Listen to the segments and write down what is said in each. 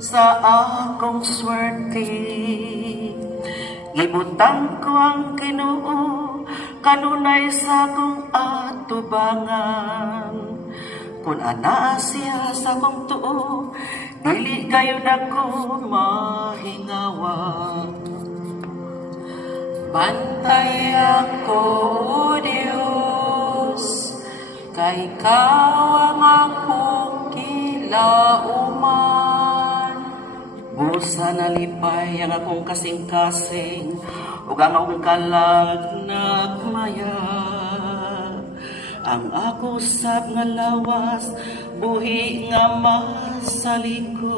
Sa akong swerte, gibutang ko ang Ginoo kanunay sa akong atubangan. Kung ana siya sa akong tuo, dili gayud ako mahingawa. Bantay ako, O Diyos, kay Ikaw ang akong kilauman. Busa nalipay ang akong kasing-kasing, ug ang akong kalag nagmaya. Ang ako sab nga lawas, buhi nga masalikod.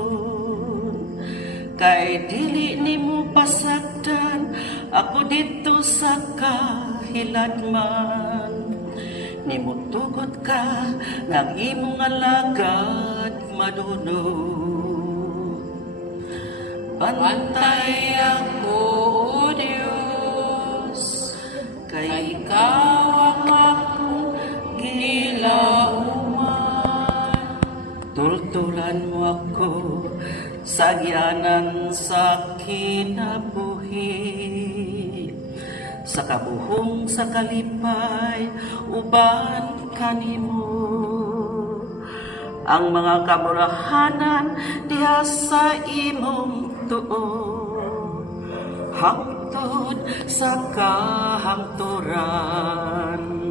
Kay dili nimo pasagdan, ako dito sa kahiladman. Nimo tugot ka, ng imong alagad madunong. Bantay ako, O Diyos, kay Ikaw ang akong kilauman. Tultulan mo ako sa agyanan sa kinabuhi, sa kabuhong sa kalipay uban kanimo. Ang mga kamurahanan diha sa imong tuo, hangtod sa kahangturan.